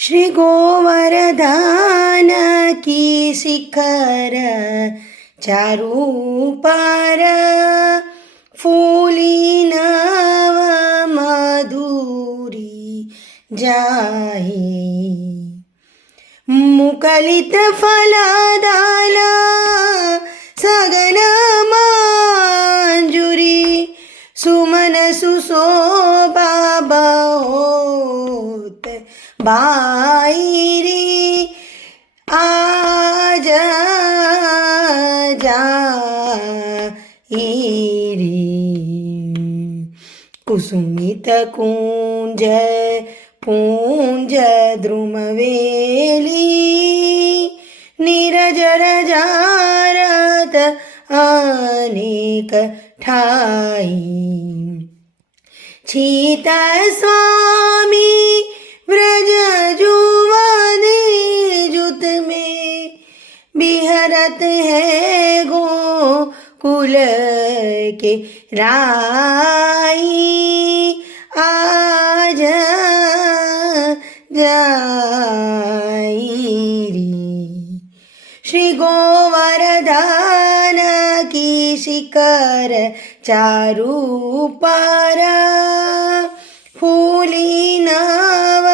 श्री गोवर्धन की शिखर चारू पार फूली नव मधुरी जाहे मुकलित फलदाल सगन मंजुरी सुमन सुशोभा बहुत बाईरी आज जाईरी कुसुमित कुंज पूंज द्रुमवेली नीरजर जारत अनेक ठाई छीता स्वामी व्रज जुवनी जुत में बिहरत है गोकुल के राई आज जाईरी श्री गोवर्धन की शिखर चारू पार फूली नव